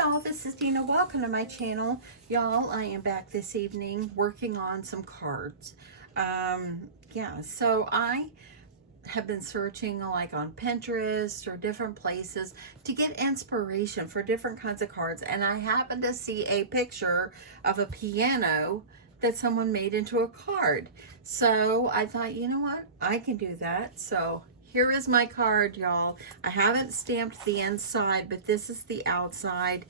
y'all, this is Dina. Welcome to my channel. Y'all, I am back this evening working on some cards. Yeah, so I have been searching like on Pinterest or different places to get inspiration for different kinds of cards, and I happened to see a picture of a piano that someone made into a card. So I thought, you know what, I can do that. So here is my card, y'all. I haven't stamped the inside, but this is the outside.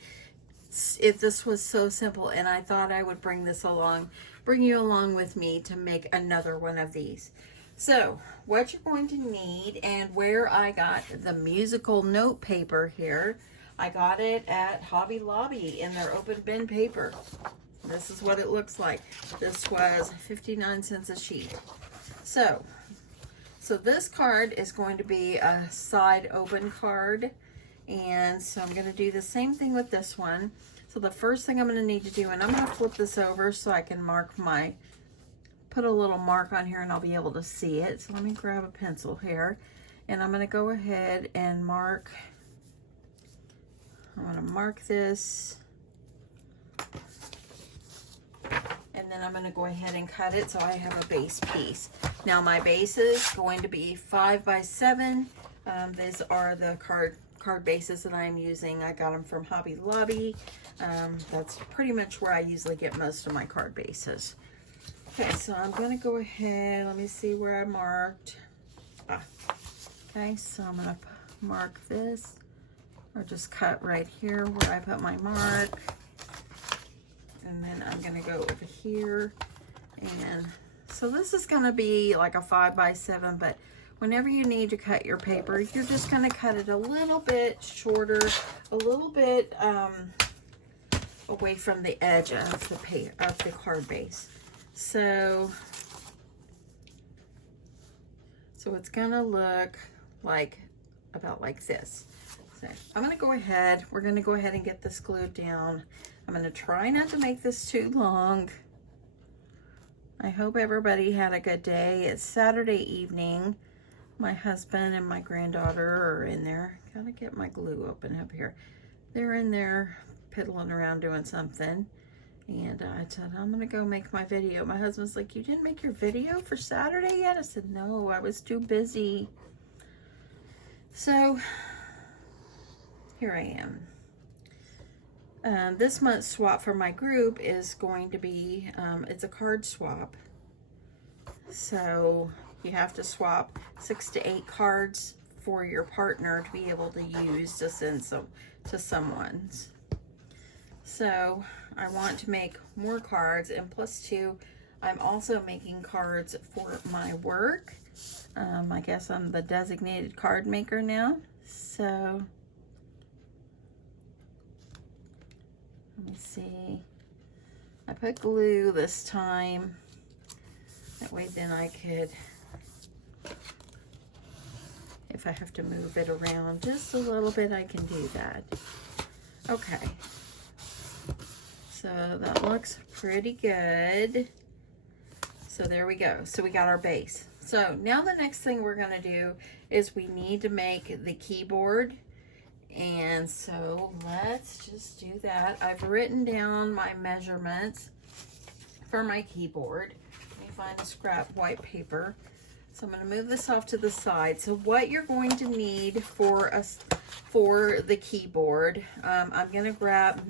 If this was so simple, and I thought I would bring you along with me to make another one of these. So what you're going to need, and where I got the musical note paper here, I got it at Hobby Lobby in their open bin paper. This is what it looks like. This was 59 cents a sheet. So this card is going to be a side open card. And so I'm going to do the same thing with this one. So the first thing I'm going to need to do, and I'm going to flip this over so I can put a little mark on here and I'll be able to see it. So let me grab a pencil here. And I'm going to go ahead and mark. I'm going to mark this. And then I'm going to go ahead and cut it so I have a base piece. Now my base is going to be 5 by 7. These are the card bases that I'm using. I got them from Hobby Lobby. That's pretty much where I usually get most of my card bases. Okay, so I'm going to go ahead. Let me see where I marked. Okay, so I'm going to mark this, or just cut right here where I put my mark. And then I'm going to go over here. And so this is going to be like a 5 by 7, but whenever you need to cut your paper, you're just going to cut it a little bit shorter, a little bit away from the edge of the card base. So it's going to look like about like this. So I'm going to go ahead. We're going to go ahead and get this glued down. I'm going to try not to make this too long. I hope everybody had a good day. It's Saturday evening. My husband and my granddaughter are in there. Gotta get my glue open up here. They're in there piddling around doing something. And I said, I'm gonna go make my video. My husband's like, you didn't make your video for Saturday yet? I said, no, I was too busy. So here I am. This month's swap for my group is going to be, it's a card swap. So you have to swap 6 to 8 cards for your partner to be able to use to send some to someone's. So I want to make more cards, and plus 2, I'm also making cards for my work. I guess I'm the designated card maker now. So let me see. I put glue this time. That way then I could, if I have to move it around just a little bit, I can do that. Okay. So that looks pretty good. So there we go. So we got our base. So now the next thing we're going to do is we need to make the keyboard. And so let's just do that. I've written down my measurements for my keyboard. Let me find a scrap white paper. So I'm going to move this off to the side. So what you're going to need for the keyboard, I'm going to grab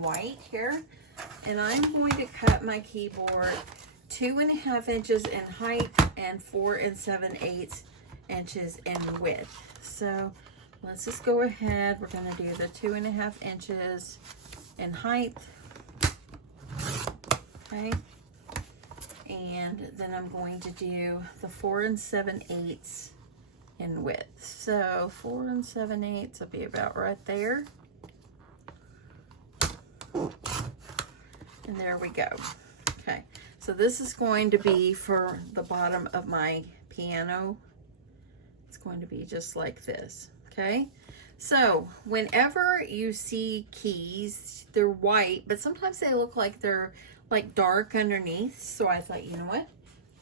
white here, and I'm going to cut my keyboard 2.5 inches in height and 4 7/8 inches in width. So let's just go ahead. We're going to do the 2.5 inches in height. Okay. And then I'm going to do the 4 7/8 in width. So 4 7/8 will be about right there. And there we go. Okay. So this is going to be for the bottom of my piano. It's going to be just like this. Okay. So whenever you see keys, they're white, but sometimes they look like they're like dark underneath. So I thought, you know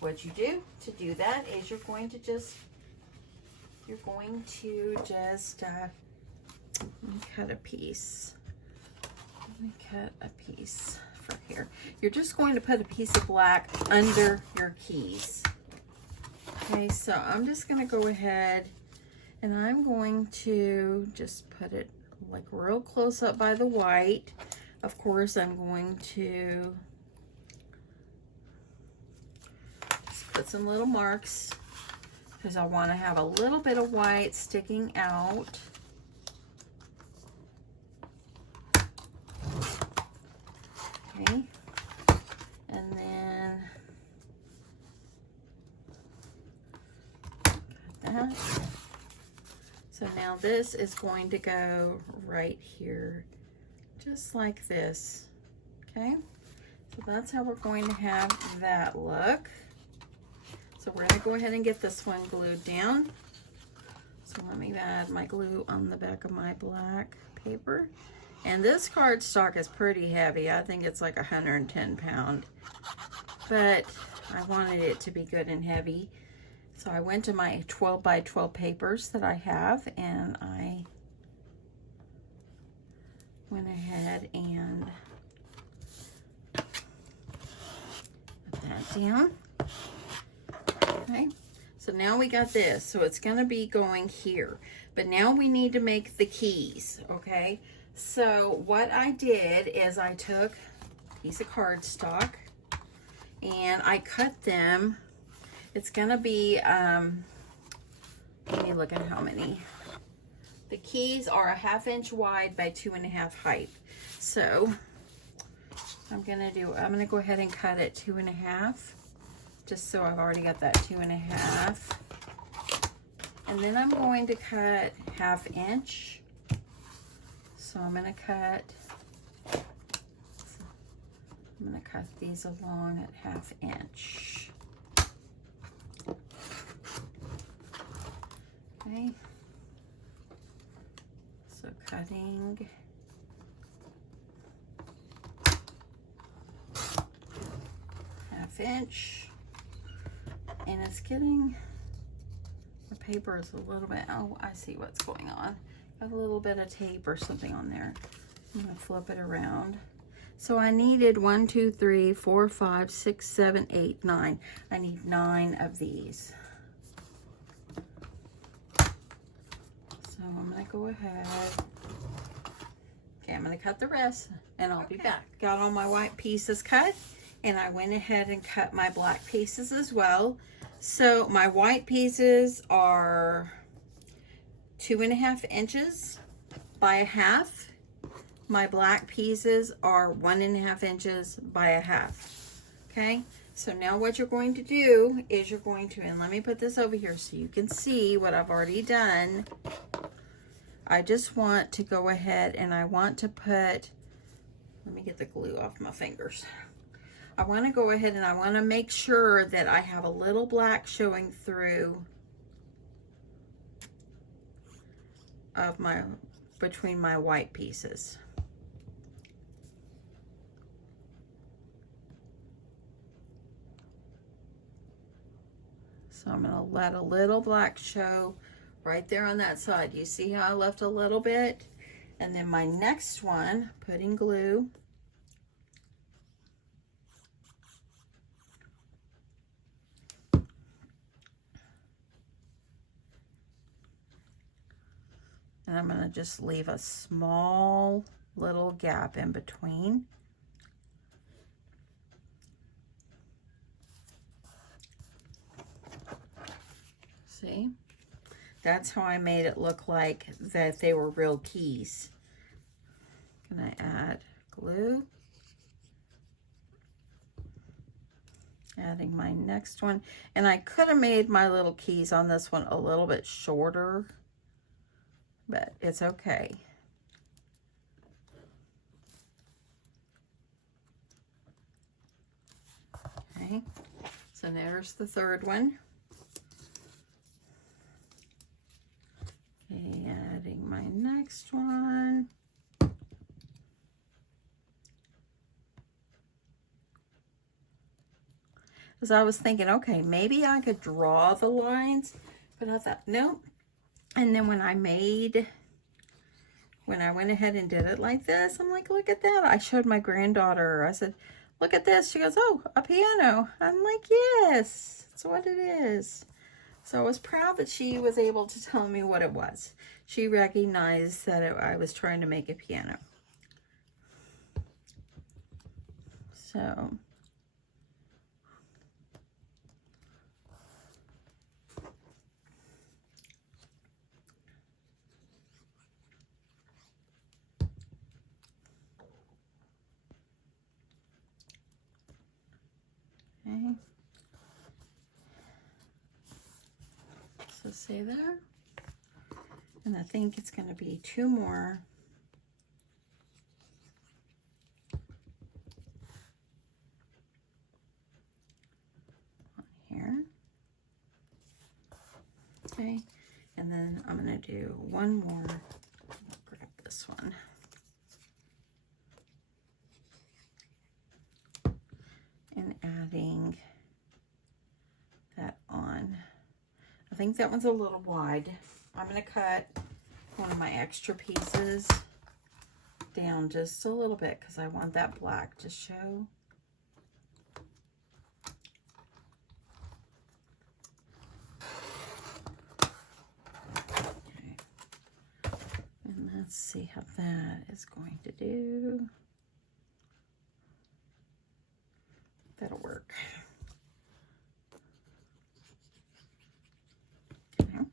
what you do to do that is you're going to just Let me cut a piece. Let me cut a piece from here. You're just going to put a piece of black under your keys. Okay, so I'm just going to go ahead and I'm going to just put it like real close up by the white. Of course, I'm going to just put some little marks because I want to have a little bit of white sticking out. Okay, and then got that. So now this is going to go right here, just like this. Okay, so that's how we're going to have that look. So we're going to go ahead and get this one glued down. So let me add my glue on the back of my black paper. And this cardstock is pretty heavy. I think it's like 110 pounds. But I wanted it to be good and heavy. So I went to my 12 by 12 papers that I have, and I went ahead and put that down. Okay, so now we got this. So it's going to be going here. But now we need to make the keys, okay? So what I did is I took a piece of cardstock and I cut them. It's gonna be, let me look at how many. The keys are a 1/2 inch wide by 2.5 height. So I'm gonna go ahead and cut it 2.5, just so I've already got that 2.5. And then I'm going to cut 1/2 inch. So I'm gonna cut these along at 1/2 inch. Okay. So cutting 1/2 inch, and it's getting, the paper is a little bit, oh, I see what's going on. Got a little bit of tape or something on there. I'm gonna flip it around. So I needed 1, 2, 3, 4, 5, 6, 7, 8, 9. I need 9 of these. So I'm gonna go ahead. Okay, I'm gonna cut the rest and I'll be back. Got all my white pieces cut, and I went ahead and cut my black pieces as well. So my white pieces are 2.5 inches by 1/2. My black pieces are 1.5 inches by 1/2. Okay, so now what you're going to do is you're going to, and let me put this over here so you can see what I've already done. I just want to go ahead and I want to put, let me get the glue off my fingers. I want to go ahead and I want to make sure that I have a little black showing through of my, between my white pieces. So I'm going to let a little black show right there on that side. You see how I left a little bit? And then my next one, putting glue. And I'm going to just leave a small little gap in between. See? That's how I made it look like that they were real keys. Gonna add glue. Adding my next one. And I could have made my little keys on this one a little bit shorter, but it's okay. Okay, so there's the third one. Okay, adding my next one. Because I was thinking, okay, maybe I could draw the lines, but I thought, nope. And then when I made when I went ahead and did it like this, I'm like, look at that. I showed my granddaughter. I said, look at this. She goes, oh, a piano. I'm like, yes, that's what it is. So I was proud that she was able to tell me what it was. She recognized that I was trying to make a piano. So okay. So say that. And I think it's going to be 2 more. On here. Okay. And then I'm going to do 1 more. I'll grab this one. And adding that on. I think that one's a little wide. I'm going to cut one of my extra pieces down just a little bit because I want that black to show. Okay. And let's see how that is going to do. That'll work. Okay.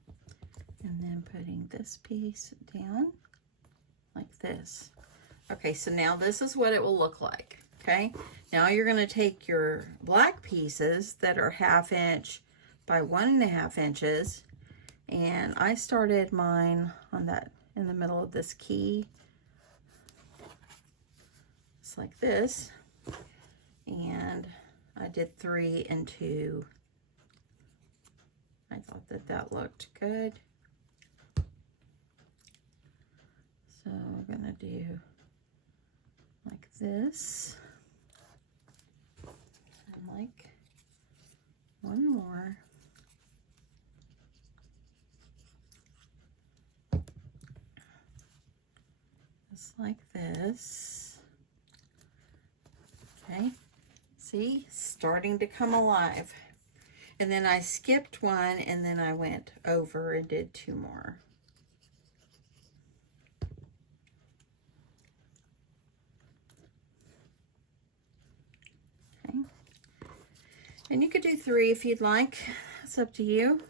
And then putting this piece down like this. Okay, so now this is what it will look like. Okay, now you're going to take your black pieces that are 1/2 inch by 1.5 inches, and I started mine on that in the middle of this key. It's like this. And I did 3 and 2. I thought that that looked good. So we're gonna do like this. And like 1 more. Just like this. Okay. See, starting to come alive. And then I skipped 1 and then I went over and did 2 more. Okay. And you could do 3 if you'd like. It's up to you.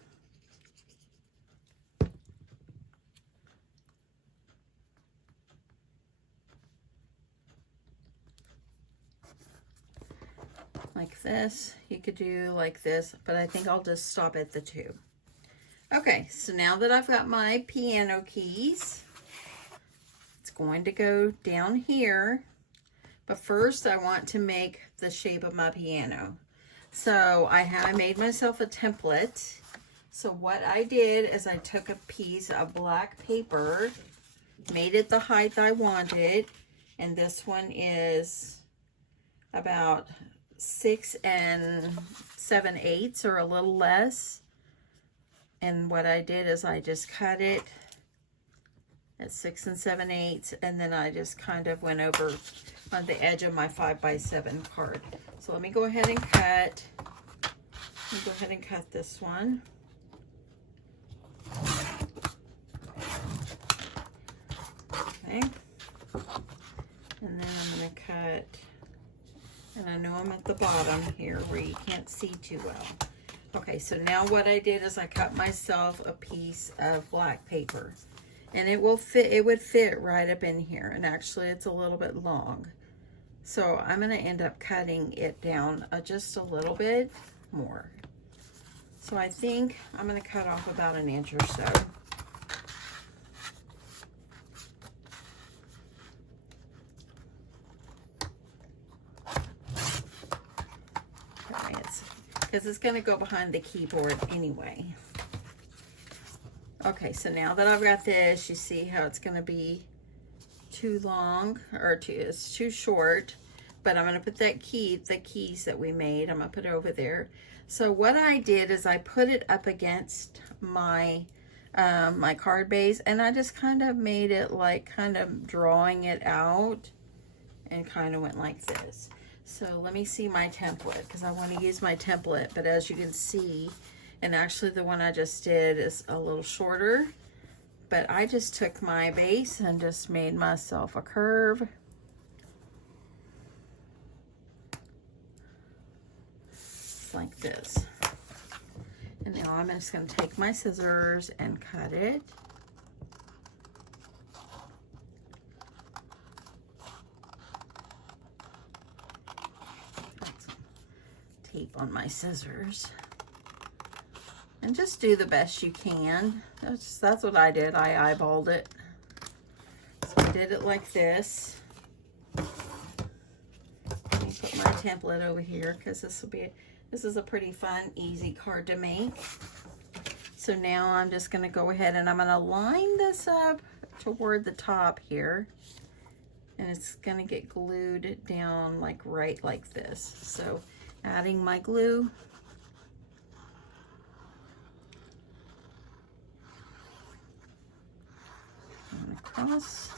Like this. You could do like this, but I think I'll just stop at the 2. Okay, so now that I've got my piano keys, it's going to go down here, but first I want to make the shape of my piano. So I made myself a template. So what I did is I took a piece of black paper, made it the height I wanted, and this one is about 6 7/8 or a little less. And what I did is I just cut it at 6 7/8, and then I just kind of went over on the edge of my 5x7 card. So let me go ahead and cut. Let me go ahead and cut this one. Okay. And then I'm going to cut. And I know I'm at the bottom here where you can't see too well. Okay, so now what I did is I cut myself a piece of black paper. And it will fit, it would fit right up in here. And actually it's a little bit long. So I'm going to end up cutting it down just a little bit more. So I think I'm going to cut off about 1 inch or so. Because it's going to go behind the keyboard anyway. Okay, so now that I've got this, you see how it's going to be too long, or it's too short, but I'm going to put the keys that we made, I'm going to put it over there. So what I did is I put it up against my my card base, and I just kind of made it like kind of drawing it out and kind of went like this. So let me see my template because I want to use my template, but as you can see, and actually the one I just did is a little shorter, but I just took my base and just made myself a curve. Like this. And now I'm just going to take my scissors and cut it. Tape on my scissors. And just do the best you can. That's what I did. I eyeballed it. So I did it like this. Let me put my template over here because this is a pretty fun, easy card to make. So now I'm just going to go ahead and I'm going to line this up toward the top here. And it's going to get glued down like right like this. So adding my glue. And across.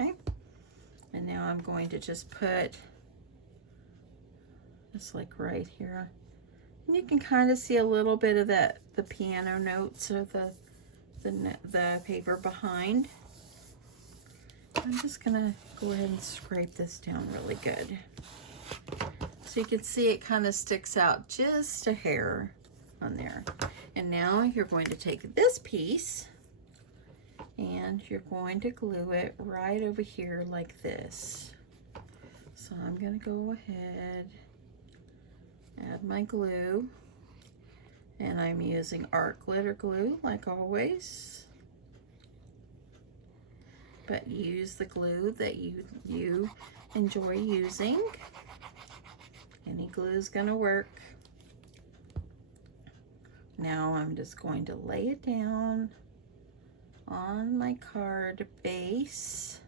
Okay. And now I'm going to just put just like right here. And you can kind of see a little bit of that, the piano notes or the paper behind. I'm just gonna go ahead and scrape this down really good. So you can see it kind of sticks out just a hair on there. And now you're going to take this piece and you're going to glue it right over here like this. So I'm gonna go ahead, add my glue, and I'm using art glitter glue like always. But use the glue that you enjoy using. Any glue is gonna work. Now I'm just going to lay it down on my card base,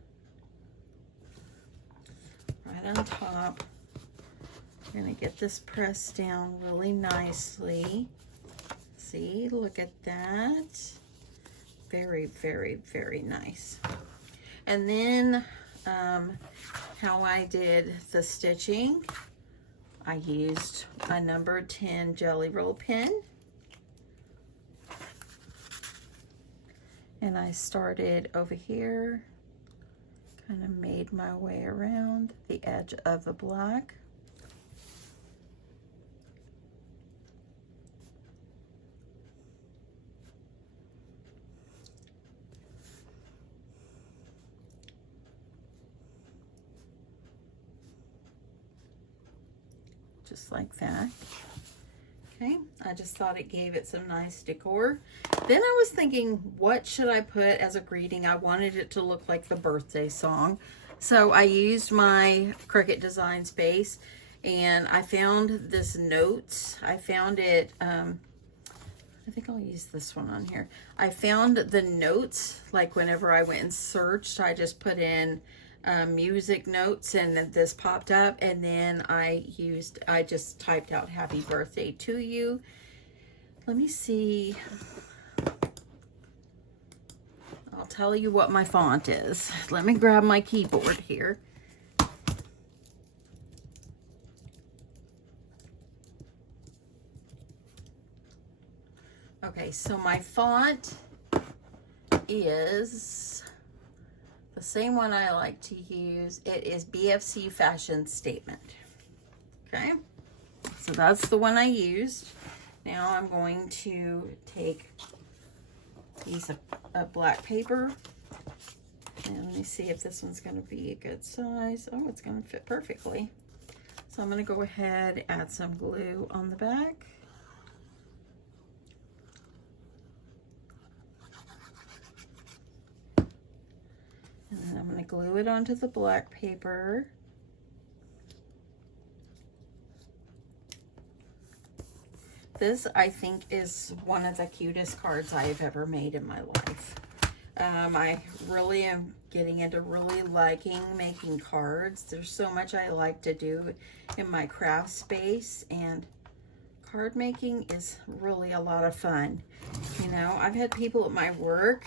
right on top. I'm gonna get this pressed down really nicely. See, look at that. Very, very, very nice. And then how I did the stitching, I used my number 10 Jelly Roll pen. And I started over here, kind of made my way around the edge of the black. Just like that. Okay, I just thought it gave it some nice decor. Then I was thinking, what should I put as a greeting? I wanted it to look like the birthday song. So I used my Cricut Designs base and I found this notes. I found it, I think I'll use this one on here. I found the notes, like whenever I went and searched, I just put in music notes and this popped up, and then I just typed out happy birthday to you. Let me see. I'll tell you what my font is. Let me grab my keyboard here. Okay, so my font is the same one I like to use. It is BFC Fashion Statement. Okay, so that's the one I used. Now I'm going to take a piece of black paper, and let me see if this one's going to be a good size. Oh, it's going to fit perfectly. So I'm going to go ahead, add some glue on the back. And then I'm going to glue it onto the black paper. This, I think, is one of the cutest cards I have ever made in my life. I really am getting into really liking making cards. There's so much I like to do in my craft space, and card making is really a lot of fun. You know, I've had people at my work,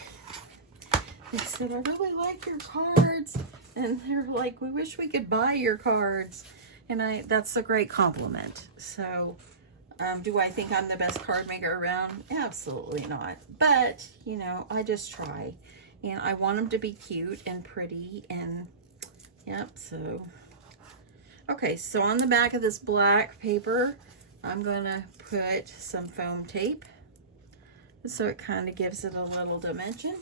they said, I really like your cards. And they're like, we wish we could buy your cards. And that's a great compliment. So, do I think I'm the best card maker around? Absolutely not. But, you know, I just try. And I want them to be cute and pretty. And, yep, so. Okay, so on the back of this black paper, I'm going to put some foam tape. So it kind of gives it a little dimension.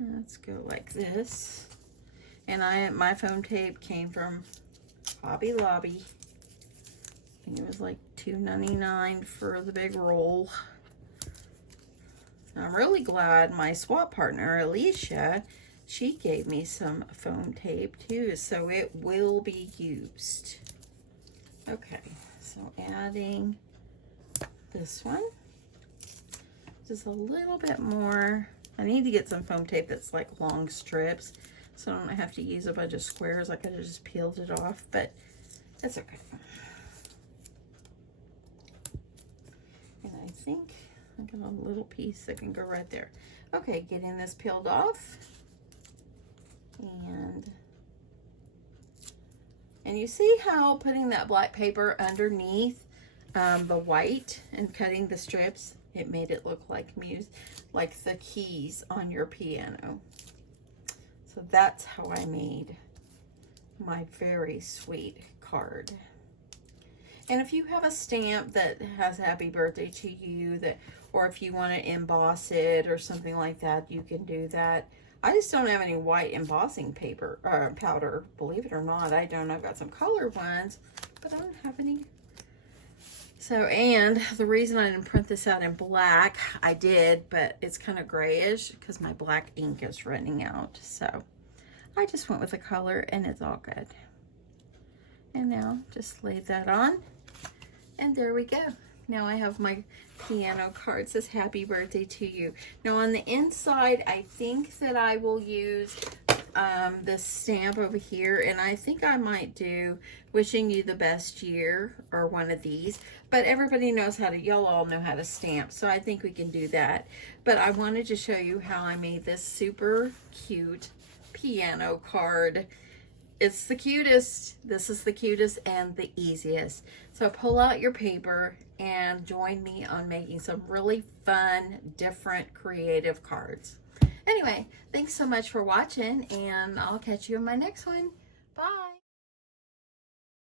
Let's go like this. And my foam tape came from Hobby Lobby. I think it was like $2.99 for the big roll. I'm really glad my swap partner, Alicia, she gave me some foam tape too, so it will be used. Okay, so adding this one. Just a little bit more. I need to get some foam tape that's like long strips, so I don't have to use a bunch of squares. I could have just peeled it off, but that's okay. And I think I got a little piece that can go right there. Okay, getting this peeled off. And you see how putting that black paper underneath the white and cutting the strips, it made it look like like the keys on your piano. So that's how I made my very sweet card. And if you have a stamp that has happy birthday to you, or if you want to emboss it or something like that, you can do that. I just don't have any white embossing paper or powder, believe it or not. I don't. I've got some colored ones, but I don't have any. So, and the reason I didn't print this out in black, I did, but it's kind of grayish because my black ink is running out. So I just went with the color and it's all good. And now just lay that on. And there we go. Now I have my piano card. It says happy birthday to you. Now on the inside, I think that I will use this stamp over here, and I think I might do wishing you the best year or one of these, but everybody knows how to, y'all all know how to stamp, so I think we can do that. But I wanted to show you how I made this super cute piano card. It's the cutest. This is the cutest and the easiest. So pull out your paper and join me on making some really fun, different, creative cards. Anyway, thanks so much for watching, and I'll catch you in my next one. Bye.